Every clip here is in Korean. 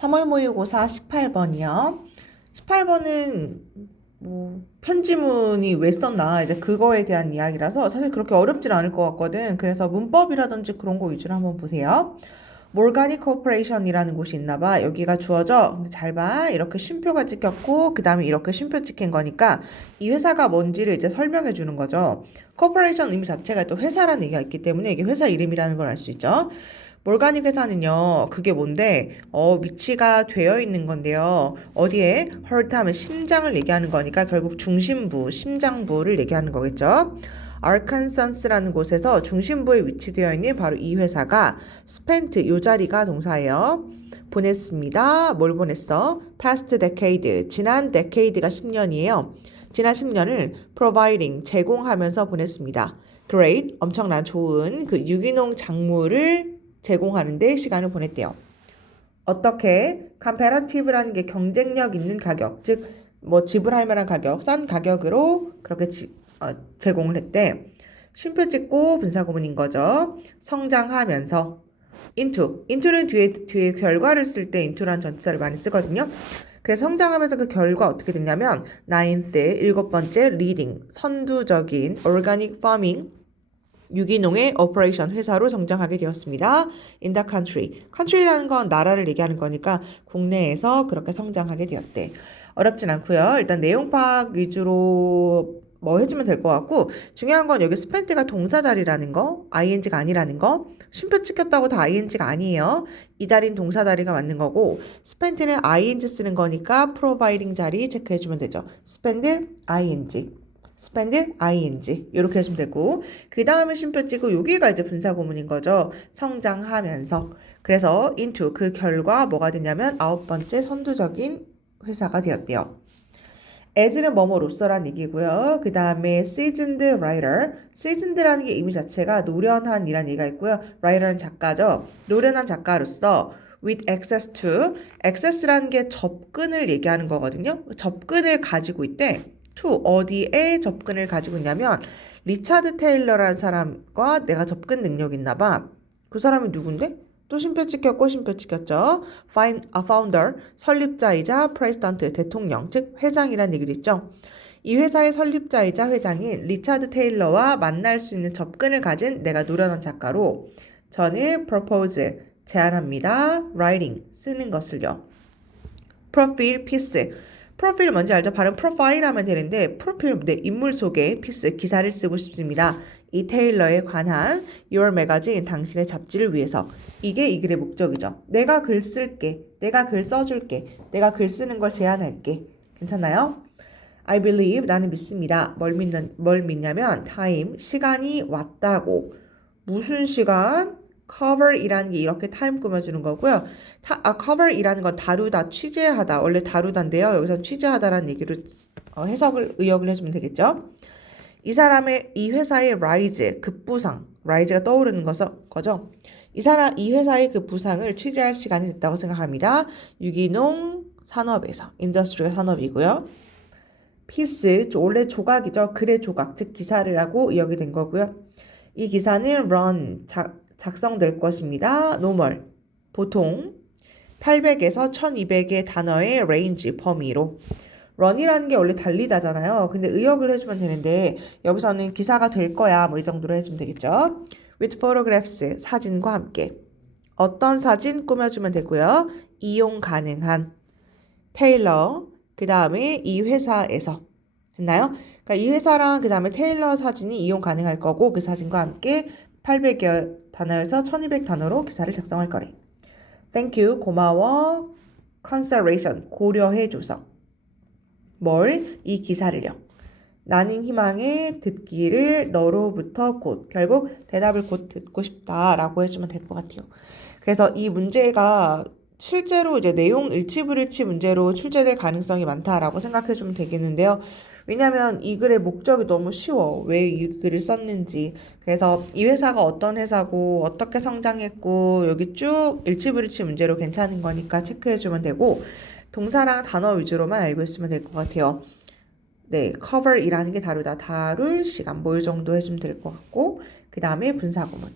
3월 모의고사 18번이요. 18번은 편지문이 왜 썼나 이제 그거에 대한 이야기라서 사실 그렇게 어렵진 않을 것 같거든. 그래서 문법이라든지 그런 거 위주로 한번 보세요. 몰가니 코퍼레이션이라는 곳이 있나 봐. 여기가 주어져. 근데 잘 봐. 이렇게 쉼표가 찍혔고 그 다음에 이렇게 쉼표 찍힌 거니까 이 회사가 뭔지를 이제 설명해 주는 거죠. 코퍼레이션 의미 자체가 또 회사라는 얘기가 있기 때문에 이게 회사 이름이라는 걸 알 수 있죠. 몰가닉 회사는요, 그게 뭔데, 위치가 되어 있는 건데요. 어디에? heart 하면 심장을 얘기하는 거니까 결국 중심부, 심장부를 얘기하는 거겠죠. 아르칸산스라는 곳에서 중심부에 위치되어 있는 바로 이 회사가 spent, 요 자리가 동사예요. 보냈습니다. 뭘 보냈어? past decade, 지난 decade가 10년이에요. 지난 10년을 providing, 제공하면서 보냈습니다. great, 엄청난 좋은 그 유기농 작물을 제공하는데 시간을 보냈대요. 어떻게? comparative라는 게 경쟁력 있는 가격, 즉 지불할 만한 가격, 싼 가격으로 그렇게 제공을 했대. 쉼표 찍고 분사구문인 거죠. 성장하면서 into는 뒤에 결과를 쓸 때 into라는 전치사를 많이 쓰거든요. 그래서 성장하면서 그 결과 어떻게 됐냐면 ninth, 7번째 leading, 선두적인 organic farming, 유기농의 오퍼레이션 회사로 성장하게 되었습니다. In the country. country라는 건 나라를 얘기하는 거니까 국내에서 그렇게 성장하게 되었대. 어렵진 않고요. 일단 내용 파악 위주로 해주면 될 것 같고 중요한 건 여기 spent가 동사 자리라는 거, ing가 아니라는 거. 쉼표 찍혔다고 다 ing가 아니에요. 이 자리는 동사 자리가 맞는 거고 spent는 ing 쓰는 거니까 providing 자리 체크해주면 되죠. spend, ing. spend, ing 이렇게 해주면 되고 그 다음에 쉼표 찍고 여기가 이제 분사구문인 거죠. 성장하면서 그래서 into 그 결과 뭐가 됐냐면 9번째 선두적인 회사가 되었대요. as는 뭐뭐로서란 얘기고요. 그 다음에 seasoned writer, seasoned라는 게 의미 자체가 노련한이란 얘기가 있고요. writer는 작가죠. 노련한 작가로서 with access to, access라는 게 접근을 얘기하는 거거든요. 접근을 가지고 있대. to 어디에 접근을 가지고 있냐면 리차드 테일러라는 사람과 내가 접근 능력이 있나 봐. 그 사람이 누군데? 또 쉼표 찍혔고 쉼표 찍혔죠. founder, 설립자이자 president, 대통령, 즉 회장이란 얘기도 있죠. 이 회사의 설립자이자 회장인 리차드 테일러와 만날 수 있는 접근을 가진 내가 노련한 작가로 저는 propose, 제안합니다. writing, 쓰는 것을요. profile piece, 프로필 뭔지 알죠? 발음 프로파일 하면 되는데 프로필 내 인물 소개 피스 기사를 쓰고 싶습니다. 이 테일러에 관한 Your Magazine 당신의 잡지를 위해서 이게 이 글의 목적이죠. 내가 글 쓸게. 내가 글 써줄게. 내가 글 쓰는 걸 제안할게. 괜찮나요? I believe 나는 믿습니다. 뭘 믿냐면 time 시간이 왔다고. 무슨 시간? cover이라는 게 이렇게 타임 꾸며주는 거고요. cover이라는 건 다루다, 취재하다. 원래 다루다인데요. 여기서 취재하다라는 얘기로 의역을 해주면 되겠죠. 이 회사의 rise, 급부상, rise가 떠오르는 거죠. 이 회사의 그 부상을 취재할 시간이 됐다고 생각합니다. 유기농 산업에서, 인더스트리얼 산업이고요. piece, 원래 조각이죠. 글의 조각, 즉 기사를 하고 의역이 된 거고요. 이 기사는 run, 작성될 것입니다. normal, 보통 800에서 1200의 단어의 range, 범위로. run이라는 게 원래 달리다잖아요. 근데 의역을 해주면 되는데 여기서는 기사가 될 거야. 이 정도로 해주면 되겠죠. with photographs, 사진과 함께. 어떤 사진 꾸며주면 되고요. 이용 가능한 테일러, 그 다음에 이 회사에서. 됐나요? 그러니까 이 회사랑 그 다음에 테일러 사진이 이용 가능할 거고 그 사진과 함께 800여 단어에서 1200 단어로 기사를 작성할 거래. Thank you, 고마워. Consideration, 고려해줘서. 이 기사를요. 나는 희망에 듣기를 너로부터 곧. 결국 대답을 곧 듣고 싶다라고 해주면 될 것 같아요. 그래서 이 문제가 실제로 이제 내용 일치불일치 문제로 출제될 가능성이 많다라고 생각해주면 되겠는데요. 왜냐면 이 글의 목적이 너무 쉬워. 왜 이 글을 썼는지. 그래서 이 회사가 어떤 회사고 어떻게 성장했고 여기 쭉 일치불일치 문제로 괜찮은 거니까 체크해주면 되고 동사랑 단어 위주로만 알고 있으면 될 것 같아요. 네, cover이라는 게 다루다. 다룰 시간 이 정도 해주면 될 것 같고 그 다음에 분사구문.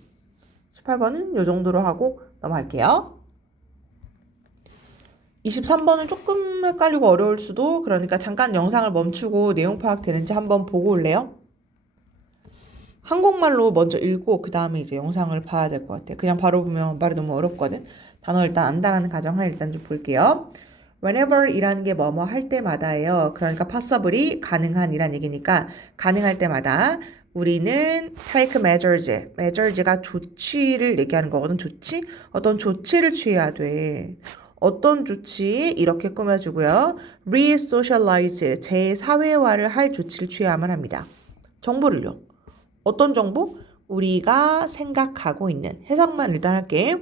18번은 이 정도로 하고 넘어갈게요. 23번은 조금 헷갈리고 어려울 수도. 그러니까 잠깐 영상을 멈추고 내용 파악되는지 한번 보고 올래요? 한국말로 먼저 읽고 그 다음에 이제 영상을 봐야 될 것 같아요. 그냥 바로 보면 말이 너무 어렵거든. 단어 일단 안다라는 가정하에 일단 좀 볼게요. whenever 이라는 게 뭐뭐 할 때마다예요. 그러니까 possibly 가능한 이란 얘기니까 가능할 때마다 우리는 take measures. measures가 조치를 얘기하는 거거든. 조치? 어떤 조치를 취해야 돼. 어떤 조치? 이렇게 꾸며주고요. re-socialize. 재사회화를 할 조치를 취해야만 합니다. 정보를요. 어떤 정보? 우리가 생각하고 있는. 해석만 일단 할게.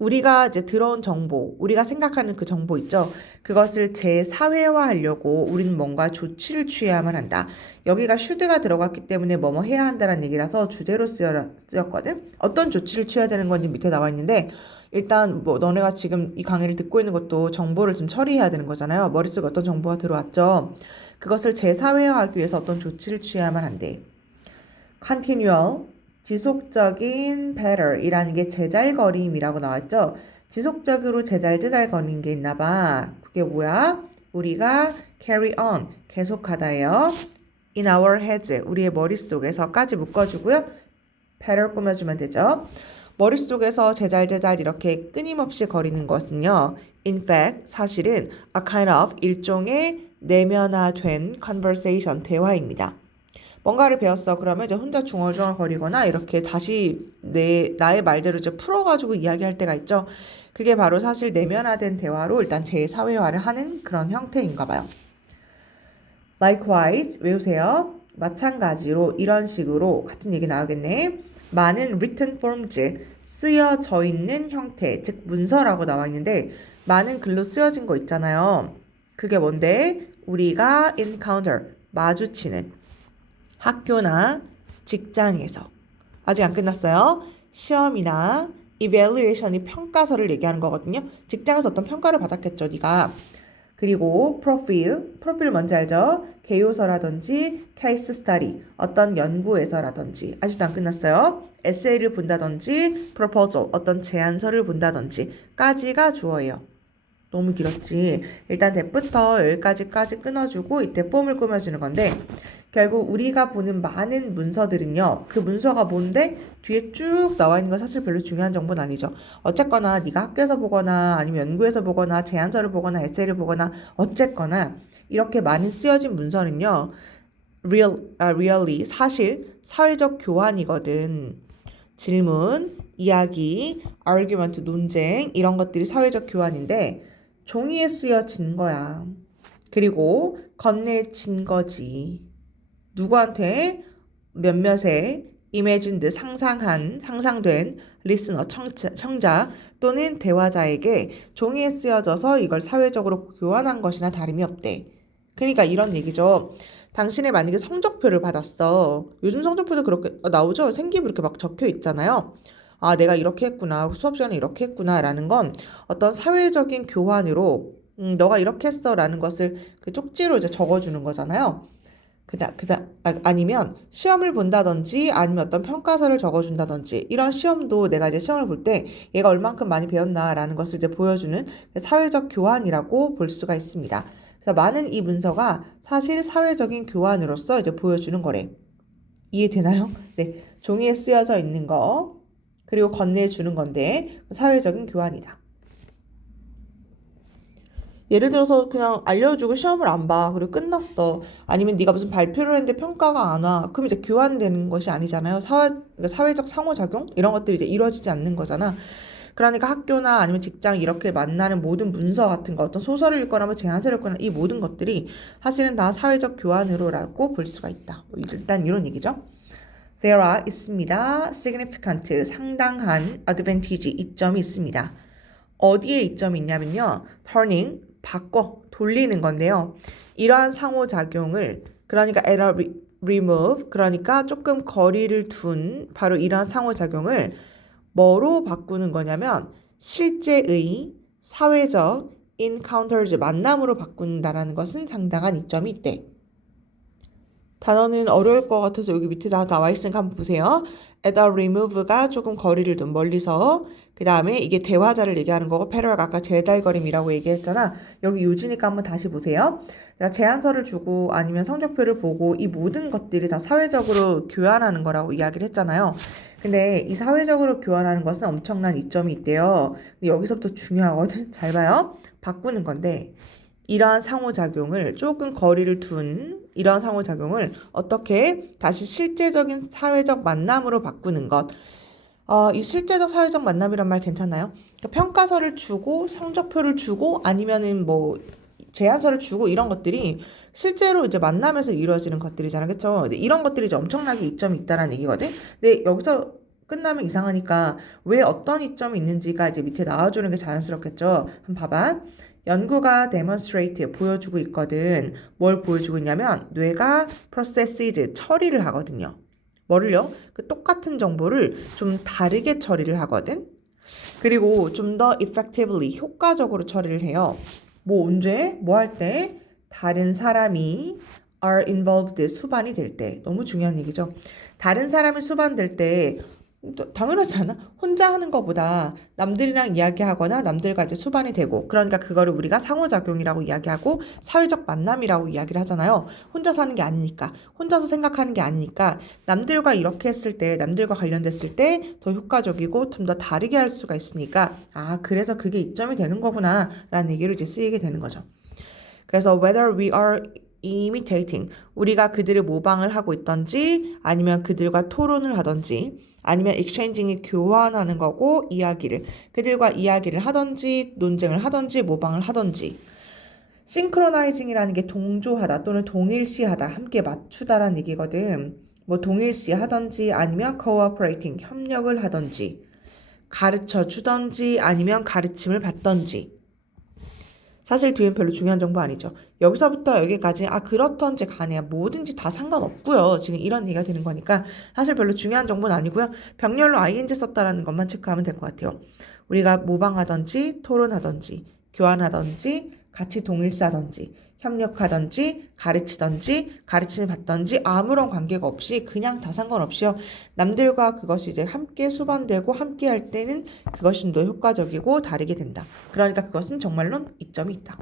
우리가 이제 들어온 정보, 우리가 생각하는 그 정보 있죠? 그것을 재사회화하려고 우리는 뭔가 조치를 취해야만 한다. 여기가 should가 들어갔기 때문에 뭐뭐 해야 한다는 얘기라서 주대로 쓰였거든? 어떤 조치를 취해야 되는 건지 밑에 나와 있는데 일단 뭐 너네가 지금 이 강의를 듣고 있는 것도 정보를 좀 처리해야 되는 거잖아요. 머릿속에 어떤 정보가 들어왔죠? 그것을 재사회화하기 위해서 어떤 조치를 취해야만 한대. continual, 지속적인 better이라는 게 제잘거림이라고 나왔죠. 지속적으로 제잘제잘거리는 게 있나 봐. 그게 뭐야? 우리가 carry on, 계속하다예요. in our heads, 우리의 머릿속에서까지 묶어주고요. better 꾸며주면 되죠. 머릿속에서 제잘제잘 이렇게 끊임없이 거리는 것은요. in fact, 사실은 a kind of 일종의 내면화된 conversation, 대화입니다. 뭔가를 배웠어. 그러면 이제 혼자 중얼중얼거리거나 이렇게 다시 나의 말대로 이제 풀어가지고 이야기할 때가 있죠. 그게 바로 사실 내면화된 대화로 일단 재사회화를 하는 그런 형태인가 봐요. Likewise, 외우세요. 마찬가지로 이런 식으로 같은 얘기 나오겠네. 많은 written forms, 쓰여져 있는 형태, 즉 문서라고 나와 있는데 많은 글로 쓰여진 거 있잖아요. 그게 뭔데? 우리가 encounter, 마주치는 학교나 직장에서 아직 안 끝났어요. 시험이나 evaluation이 평가서를 얘기하는 거거든요. 직장에서 어떤 평가를 받았겠죠, 네가. 그리고 프로필 뭔지 알죠? 개요서라든지 케이스 스터디, 어떤 연구에서라든지 아직도 안 끝났어요. 에세이를 본다든지 proposal, 어떤 제안서를 본다든지 까지가 주어예요. 너무 길었지. 일단 that부터 여기까지 끊어주고 이때 폼을 꾸며주는 건데 결국 우리가 보는 많은 문서들은요. 그 문서가 뭔데 뒤에 쭉 나와 있는 건 사실 별로 중요한 정보는 아니죠. 어쨌거나 네가 학교에서 보거나 아니면 연구에서 보거나 제안서를 보거나 에세이를 보거나 어쨌거나 이렇게 많이 쓰여진 문서는요. really 사실 사회적 교환이거든. 질문, 이야기, argument, 논쟁 이런 것들이 사회적 교환인데 종이에 쓰여진 거야. 그리고 건네진 거지. 누구한테? 몇몇의 imagined, 상상된 listener, 청자 또는 대화자에게 종이에 쓰여져서 이걸 사회적으로 교환한 것이나 다름이 없대. 그러니까 이런 얘기죠. 당신이 만약에 성적표를 받았어. 요즘 성적표도 그렇게 나오죠? 생기부 이렇게 막 적혀 있잖아요. 아, 내가 이렇게 했구나. 수업 시간에 이렇게 했구나. 라는 건 어떤 사회적인 교환으로 너가 이렇게 했어. 라는 것을 그 쪽지로 이제 적어주는 거잖아요. 아니면 시험을 본다든지 아니면 어떤 평가서를 적어준다든지 이런 시험도 내가 이제 시험을 볼 때 얘가 얼만큼 많이 배웠나라는 것을 이제 보여주는 사회적 교환이라고 볼 수가 있습니다. 그래서 많은 이 문서가 사실 사회적인 교환으로서 이제 보여주는 거래. 이해되나요? 네. 종이에 쓰여져 있는 거 그리고 건네주는 건데 사회적인 교환이다. 예를 들어서 그냥 알려주고 시험을 안 봐. 그리고 끝났어. 아니면 네가 무슨 발표를 했는데 평가가 안 와. 그럼 이제 교환되는 것이 아니잖아요. 그러니까 사회적 상호작용? 이런 것들이 이제 이루어지지 않는 거잖아. 그러니까 학교나 아니면 직장 이렇게 만나는 모든 문서 같은 거, 어떤 소설을 읽거나 뭐 제안서를 읽거나 이 모든 것들이 사실은 다 사회적 교환으로라고 볼 수가 있다. 일단 이런 얘기죠. There are 있습니다. significant 상당한 advantage 이점이 있습니다. 어디에 이점이 있냐면요. turning 바꿔 돌리는 건데요. 이러한 상호작용을 그러니까 at a remove 그러니까 조금 거리를 둔 바로 이러한 상호작용을 뭐로 바꾸는 거냐면 실제의 사회적 encounters 만남으로 바꾼다라는 것은 상당한 이점이 있대. 단어는 어려울 것 같아서 여기 밑에 다 나와 있으니까 한번 보세요. at a remove가 조금 거리를 둔 멀리서. 그 다음에 이게 대화자를 얘기하는 거고 패러가 아까 제달거림이라고 얘기했잖아. 여기 요지니까 한번 다시 보세요. 내가 제안서를 주고 아니면 성적표를 보고 이 모든 것들이 다 사회적으로 교환하는 거라고 이야기를 했잖아요. 근데 이 사회적으로 교환하는 것은 엄청난 이점이 있대요. 근데 여기서부터 중요하거든. 잘 봐요. 바꾸는 건데 이러한 상호작용을 조금 거리를 둔 이러한 상호작용을 어떻게 다시 실제적인 사회적 만남으로 바꾸는 것. 이 실제적 사회적 만남이란 말 괜찮나요? 그러니까 평가서를 주고 성적표를 주고 아니면은 뭐 제안서를 주고 이런 것들이 실제로 이제 만남에서 이루어지는 것들이잖아, 그쵸? 근데 이런 것들이 이제 엄청나게 이점이 있다라는 얘기거든. 근데 여기서 끝나면 이상하니까 왜 어떤 이점이 있는지가 이제 밑에 나와주는 게 자연스럽겠죠. 한번 봐봐. 연구가 demonstrate 보여주고 있거든. 뭘 보여주고 있냐면 뇌가 processes 처리를 하거든요. 뭐를요? 그 똑같은 정보를 좀 다르게 처리를 하거든. 그리고 좀 더 effectively 효과적으로 처리를 해요. 뭐 언제? 뭐 할 때? 다른 사람이 are involved 수반이 될 때. 너무 중요한 얘기죠. 다른 사람이 수반될 때 당연하지 않아? 혼자 하는 것보다 남들이랑 이야기하거나 남들과 이제 수반이 되고 그러니까 그거를 우리가 상호작용이라고 이야기하고 사회적 만남이라고 이야기를 하잖아요. 혼자 사는 게 아니니까 혼자서 생각하는 게 아니니까 남들과 이렇게 했을 때 남들과 관련됐을 때 더 효과적이고 좀 더 다르게 할 수가 있으니까 그래서 그게 이점이 되는 거구나 라는 얘기를 이제 쓰이게 되는 거죠. 그래서 whether we are imitating 우리가 그들을 모방을 하고 있던지 아니면 그들과 토론을 하던지 아니면 exchanging이 교환하는 거고 그들과 이야기를 하던지 논쟁을 하던지 모방을 하던지 synchronizing이라는 게 동조하다 또는 동일시하다 함께 맞추다라는 얘기거든. 뭐 동일시 하던지 아니면 cooperating 협력을 하던지 가르쳐 주던지 아니면 가르침을 받던지 사실 뒤엔 별로 중요한 정보 아니죠. 여기서부터 여기까지 그렇던지 간에 뭐든지 다 상관없고요. 지금 이런 얘기가 되는 거니까 사실 별로 중요한 정보는 아니고요. 병렬로 ing 썼다라는 것만 체크하면 될 것 같아요. 우리가 모방하던지 토론하던지 교환하던지 같이 동일시하던지 협력하던지 가르치던지 가르침을 받던지 아무런 관계가 없이 그냥 다 상관없이요. 남들과 그것이 이제 함께 수반되고 함께 할 때는 그것이 좀 더 효과적이고 다르게 된다. 그러니까 그것은 정말로 이점이 있다.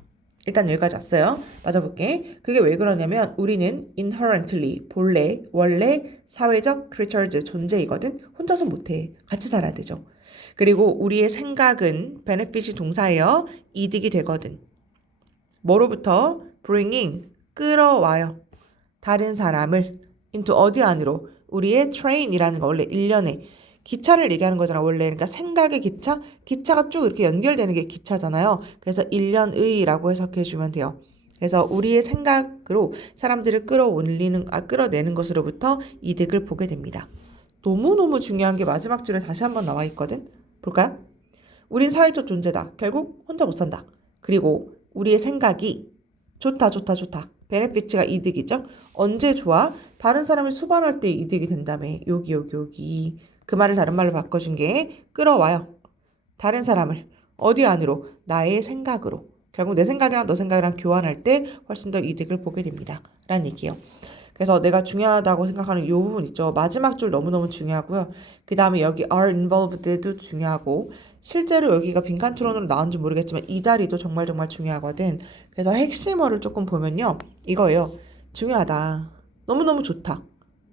일단 여기까지 왔어요. 맞아볼게. 그게 왜 그러냐면 우리는 inherently, 원래 사회적 creatures, 존재이거든. 혼자서 못해. 같이 살아야 되죠. 그리고 우리의 생각은 benefit이 동사예요. 이득이 되거든. 뭐로부터? bringing, 끌어와요. 다른 사람을 into 어디 안으로? 우리의 train이라는 거 원래 일련의 기차를 얘기하는 거잖아. 원래 그러니까 생각의 기차가 쭉 이렇게 연결되는 게 기차잖아요. 그래서 일련의라고 해석해 주면 돼요. 그래서 우리의 생각으로 사람들을 끌어내는 것으로부터 이득을 보게 됩니다. 너무너무 중요한 게 마지막 줄에 다시 한번 나와 있거든. 볼까요? 우린 사회적 존재다. 결국 혼자 못 산다. 그리고 우리의 생각이 좋다. 베네피츠가 이득이죠. 언제 좋아? 다른 사람을 수반할 때 이득이 된다며. 여기. 그 말을 다른 말로 바꿔준 게 끌어와요. 다른 사람을 어디 안으로? 나의 생각으로. 결국 내 생각이랑 너 생각이랑 교환할 때 훨씬 더 이득을 보게 됩니다. 라는 얘기예요. 그래서 내가 중요하다고 생각하는 이 부분 있죠. 마지막 줄 너무너무 중요하고요. 그 다음에 여기 are involved도 중요하고 실제로 여기가 빈칸 true로 나온지 모르겠지만 이 다리도 정말 중요하거든. 그래서 핵심어를 조금 보면요. 이거예요. 중요하다. 너무너무 좋다.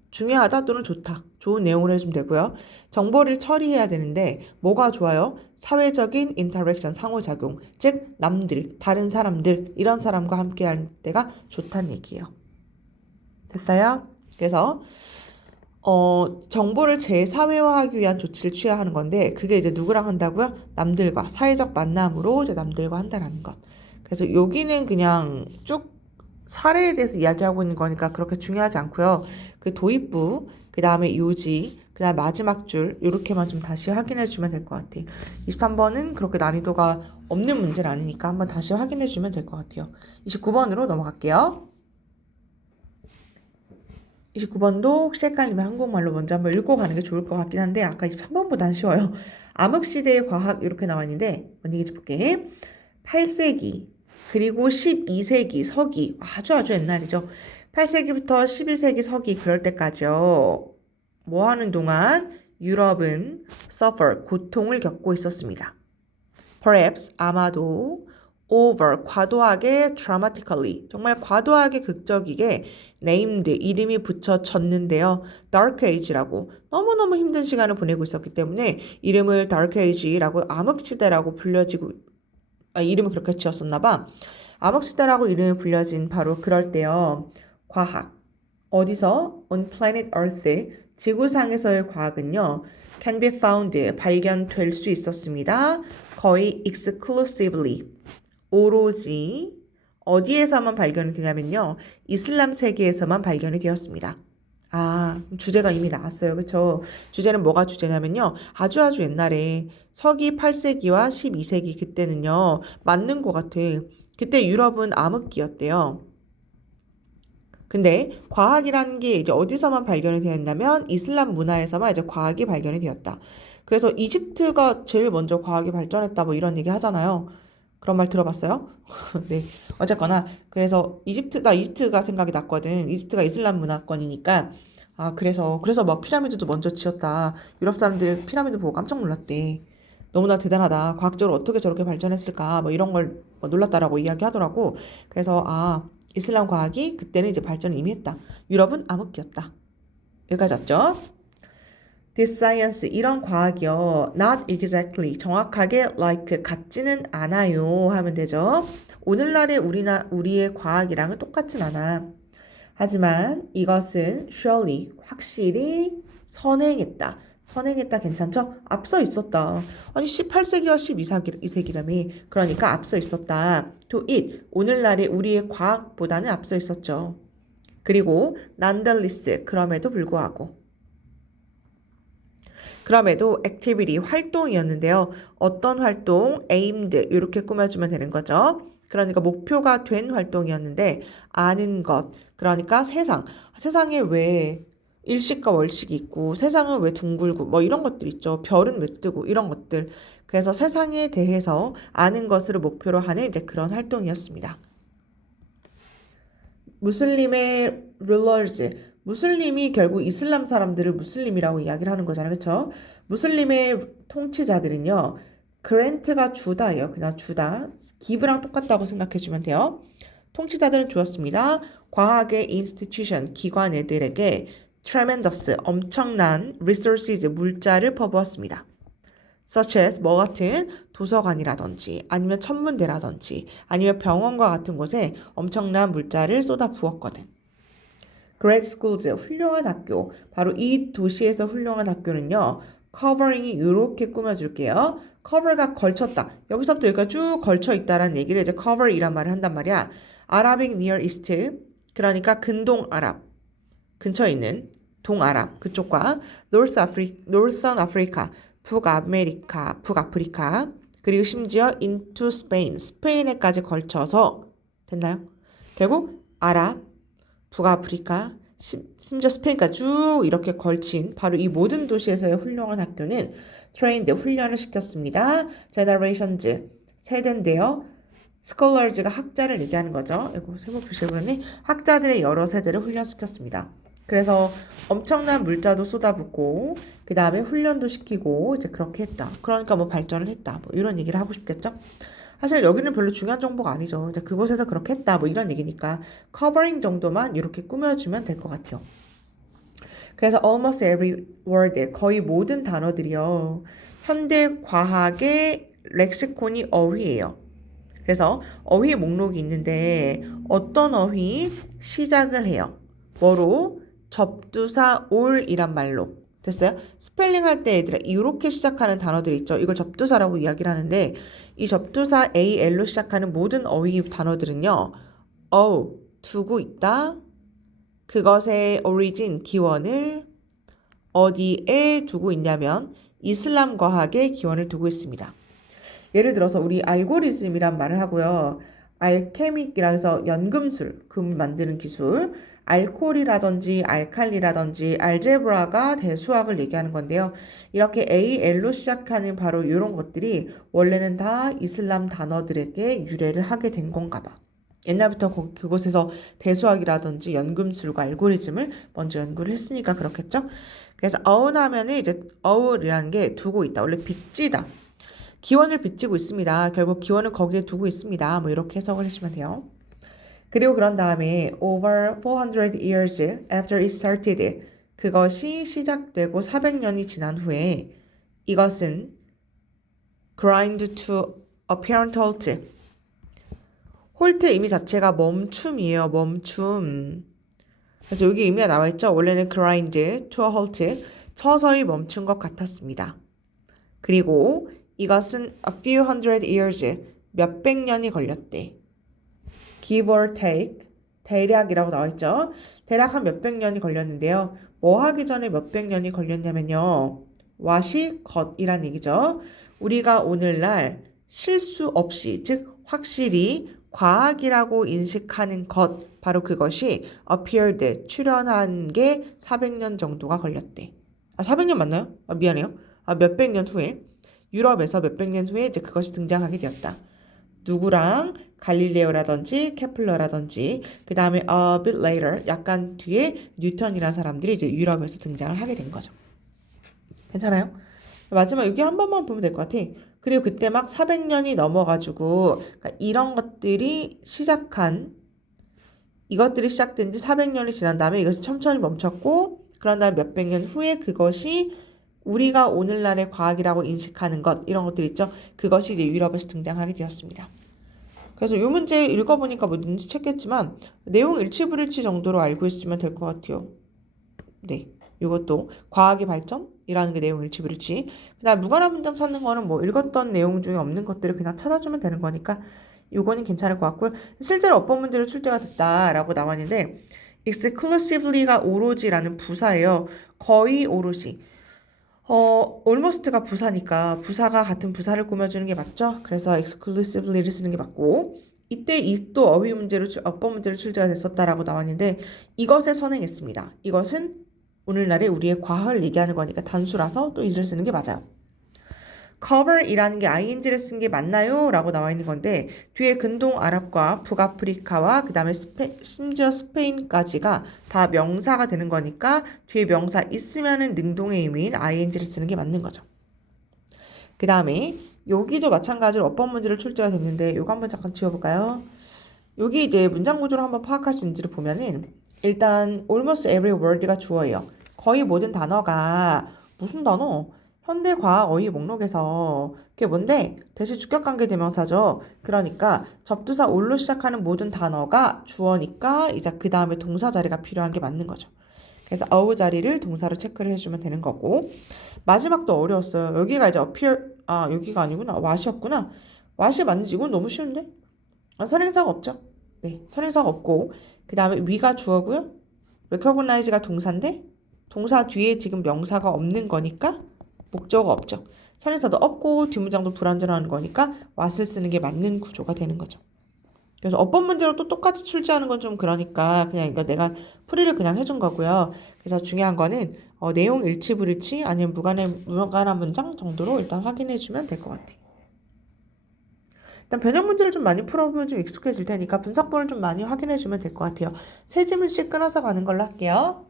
중요하다 또는 좋다. 좋은 내용으로 해주면 되고요. 정보를 처리해야 되는데 뭐가 좋아요? 사회적인 인터랙션, 상호작용. 즉 남들, 다른 사람들, 이런 사람과 함께 할 때가 좋다는 얘기예요. 됐어요? 그래서 정보를 재사회화하기 위한 조치를 취해야 하는 건데 그게 이제 누구랑 한다고요? 남들과 사회적 만남으로 이제 남들과 한다라는 것. 그래서 여기는 그냥 쭉 사례에 대해서 이야기하고 있는 거니까 그렇게 중요하지 않고요. 그 도입부, 그 다음에 요지, 그 다음 마지막 줄 이렇게만 좀 다시 확인해 주면 될 것 같아. 23번은 그렇게 난이도가 없는 문제는 아니니까 한번 다시 확인해 주면 될 것 같아요. 29번으로 넘어갈게요. 29번도 혹시 헷갈리면 한국말로 먼저 한번 읽고 가는 게 좋을 것 같긴 한데 아까 23번보다는 쉬워요. 암흑시대의 과학 이렇게 나와 있는데 먼저 얘기해 볼게. 8세기 그리고 12세기 서기 아주 옛날이죠. 8세기부터 12세기 서기 그럴 때까지요. 뭐 하는 동안 유럽은 suffer, 고통을 겪고 있었습니다. Perhaps, 아마도 over, 과도하게 dramatically, 정말 과도하게 극적이게 named, 이름이 붙여졌는데요. Dark Age라고 너무너무 힘든 시간을 보내고 있었기 때문에 이름을 Dark Age라고 암흑시대라고 불려지고 이름을 그렇게 지었었나 봐. 암흑시대라고 이름이 불려진 바로 그럴 때요. 과학, 어디서? On planet Earth, 지구상에서의 과학은요. can be found, 발견될 수 있었습니다. 거의 exclusively, 오로지 어디에서만 발견이 되냐면요. 이슬람 세계에서만 발견이 되었습니다. 주제가 이미 나왔어요. 그쵸? 주제는 뭐가 주제냐면요. 아주 옛날에 서기 8세기와 12세기 그때는요. 맞는 것 같아. 그때 유럽은 암흑기였대요. 근데 과학이라는 게 이제 어디서만 발견이 되었냐면 이슬람 문화에서만 이제 과학이 발견이 되었다. 그래서 이집트가 제일 먼저 과학이 발전했다 뭐 이런 얘기 하잖아요. 그런 말 들어봤어요? 네. 어쨌거나 그래서 나 이집트가 생각이 났거든. 이집트가 이슬람 문화권이니까 그래서 막 피라미드도 먼저 지었다. 유럽 사람들 피라미드 보고 깜짝 놀랐대. 너무나 대단하다. 과학적으로 어떻게 저렇게 발전했을까? 뭐 이런 걸 놀랐다라고 이야기하더라고. 그래서 이슬람 과학이 그때는 이제 발전을 이미 했다. 유럽은 암흑기였다. 여기까지 왔죠? This science, 이런 과학이요. Not exactly, 정확하게 like, 같지는 않아요 하면 되죠. 오늘날의 우리의 과학이랑은 똑같진 않아. 하지만 이것은 surely, 확실히 선행했다. 선행했다 괜찮죠? 앞서 있었다. 아니 18세기와 12세기라며. 그러니까 앞서 있었다. To it, 오늘날의 우리의 과학보다는 앞서 있었죠. 그리고 nonetheless, 그럼에도 activity, 활동이었는데요. 어떤 활동? aimed, 이렇게 꾸며주면 되는 거죠. 그러니까 목표가 된 활동이었는데 아는 것, 그러니까 세상에 왜 일식과 월식이 있고 세상은 왜 둥글고 뭐 이런 것들 있죠. 별은 왜 뜨고 이런 것들. 그래서 세상에 대해서 아는 것을 목표로 하는 이제 그런 활동이었습니다. 무슬림의 rulers, 무슬림이 결국 이슬람 사람들을 무슬림이라고 이야기를 하는 거잖아요. 그렇죠? 무슬림의 통치자들은요. 그랜트가 주다예요. 그냥 주다. 기브랑 똑같다고 생각해 주면 돼요. 통치자들은 주었습니다. 과학의 institution, 기관 애들에게 tremendous, 엄청난 resources, 물자를 퍼부었습니다. such as 뭐 같은 도서관이라든지 아니면 천문대라든지 아니면 병원과 같은 곳에 엄청난 물자를 쏟아 부었거든. Great schools, 훌륭한 학교. 바로 이 도시에서 훌륭한 학교는요. covering이 이렇게 꾸며줄게요. cover가 걸쳤다. 여기서부터 여기까지 쭉 걸쳐 있다라는 얘기를 이제 cover이란 말을 한단 말이야. Arabic Near East, 그러니까 근동 아랍, 근처에 있는 동아랍 그쪽과 Northern Africa, 북아프리카, 그리고 심지어 into Spain, 스페인에까지 걸쳐서 됐나요? 결국 아랍, 북아프리카, 심지어 스페인까지 쭉 이렇게 걸친 바로 이 모든 도시에서의 훌륭한 학교는 trained, 훈련을 시켰습니다. generations, 세대인데요. scholars가 학자를 얘기하는 거죠. 이거 세모 표시해버렸네. 학자들의 여러 세대를 훈련시켰습니다. 그래서 엄청난 물자도 쏟아붓고 그 다음에 훈련도 시키고 이제 그렇게 했다. 그러니까 뭐 발전을 했다. 뭐 이런 얘기를 하고 싶겠죠. 사실 여기는 별로 중요한 정보가 아니죠. 이제 그곳에서 그렇게 했다. 뭐 이런 얘기니까 커버링 정도만 이렇게 꾸며주면 될 것 같아요. 그래서 almost every word, 거의 모든 단어들이요. 현대 과학의 렉시콘이 어휘예요. 그래서 어휘 목록이 있는데 어떤 어휘 시작을 해요. 뭐로? 접두사 올이란 말로. 됐어요? 스펠링 할 때 얘들아 이렇게 시작하는 단어들 있죠. 이걸 접두사라고 이야기를 하는데 이 접두사 AL로 시작하는 모든 어휘 단어들은요. 두고 있다. 그것의 origin, 기원을 어디에 두고 있냐면 이슬람 과학의 기원을 두고 있습니다. 예를 들어서 우리 알고리즘이란 말을 하고요. 알케믹이라 해서 연금술, 금 만드는 기술, 알콜이라든지 알칼리라든지 알제브라가 대수학을 얘기하는 건데요. 이렇게 AL로 시작하는 바로 이런 것들이 원래는 다 이슬람 단어들에게 유래를 하게 된 건가 봐. 옛날부터 그곳에서 대수학이라든지 연금술과 알고리즘을 먼저 연구를 했으니까 그렇겠죠? 그래서 own 하면은 이제 own이라는 게 두고 있다. 원래 빚지다. 기원을 빚지고 있습니다. 결국 기원을 거기에 두고 있습니다. 뭐 이렇게 해석을 해주시면 돼요. 그리고 그런 다음에 over 400 years after it started 그것이 시작되고 400년이 지난 후에 이것은 grind to apparent halt 홀트 의미 자체가 멈춤이에요. 멈춤. 그래서 여기 의미가 나와 있죠. 원래는 grind to a halt 서서히 멈춘 것 같았습니다. 그리고 이것은 a few hundred years 몇백 년이 걸렸대. give or take 대략이라고 나와 있죠. 대략 한 몇백 년이 걸렸는데요. 뭐 하기 전에 몇백 년이 걸렸냐면요. what이 것이란 얘기죠. 우리가 오늘날 실수 없이 즉 확실히 과학이라고 인식하는 것 바로 그것이 appeared 출현한 게 400년 정도가 걸렸대. 400년 맞나요? 미안해요. 몇백 년 후에 유럽에서 몇백 년 후에 이제 그것이 등장하게 되었다. 누구랑 갈릴레오라든지 케플러라든지 그 다음에 a bit later 약간 뒤에 뉴턴이라는 사람들이 이제 유럽에서 등장을 하게 된 거죠. 괜찮아요? 마지막 여기 한 번만 보면 될 것 같아. 그리고 그때 막 400년이 넘어가지고 그러니까 이것들이 시작된 지 400년이 지난 다음에 이것이 천천히 멈췄고 그런 다음에 몇백 년 후에 그것이 우리가 오늘날의 과학이라고 인식하는 것 이런 것들 있죠. 그것이 이제 유럽에서 등장하게 되었습니다. 그래서 이 문제 읽어보니까 뭐 눈치챘겠지만 내용 일치불일치 정도로 알고 있으면 될 것 같아요. 네, 이것도 과학의 발전이라는 게 내용 일치불일치. 그다음 무관한 문장 찾는 거는 뭐 읽었던 내용 중에 없는 것들을 그냥 찾아주면 되는 거니까 요거는 괜찮을 것 같고요. 실제로 어법 문제로 출제가 됐다라고 나왔는데 exclusively가 오로지라는 부사예요. 거의 오롯이. almost가 부사니까 부사가 같은 부사를 꾸며주는 게 맞죠? 그래서 exclusively를 쓰는 게 맞고 이때 이 또 어휘 문제로 어법 문제로 출제가 됐었다라고 나왔는데 이것에 선행했습니다. 이것은 오늘날의 우리의 과학을 얘기하는 거니까 단수라서 또 이를 쓰는 게 맞아요. cover이라는 게 ing를 쓴 게 맞나요? 라고 나와 있는 건데 뒤에 근동 아랍과 북아프리카와 그 다음에 심지어 스페인까지가 다 명사가 되는 거니까 뒤에 명사 있으면은 능동의 의미인 ing를 쓰는 게 맞는 거죠. 그 다음에 여기도 마찬가지로 어법 문제를 출제가 됐는데 이거 한번 잠깐 지워볼까요? 여기 이제 문장 구조를 한번 파악할 수 있는지를 보면은 일단 almost every word가 주어예요. 거의 모든 단어가 무슨 단어? 현대과학 어휘 목록에서 그게 뭔데? 대시 주격관계 대명사죠. 그러니까 접두사 올로 시작하는 모든 단어가 주어니까 이제 그 다음에 동사 자리가 필요한 게 맞는 거죠. 그래서 어우 자리를 동사로 체크를 해주면 되는 거고 마지막도 어려웠어요. 여기가 이제 appear 여기가 아니구나. what이었구나. what이 맞는지 이건 너무 쉬운데? 선행사가 없죠. 네, 선행사가 없고 그 다음에 위가 주어고요. recognize가 동사인데 동사 뒤에 지금 명사가 없는 거니까 목적어가 없죠. 선행사도 없고 뒷문장도 불완전한 거니까 what을 쓰는 게 맞는 구조가 되는 거죠. 그래서 어법 문제로 또 똑같이 출제하는 건 좀 그러니까 그냥 이거 내가 풀이를 그냥 해준 거고요. 그래서 중요한 거는 내용 일치불일치 아니면 무관한 문장 정도로 일단 확인해주면 될 것 같아요. 일단 변형 문제를 좀 많이 풀어보면 좀 익숙해질 테니까 분석본을 좀 많이 확인해주면 될 것 같아요. 세 지문씩 끊어서 가는 걸로 할게요.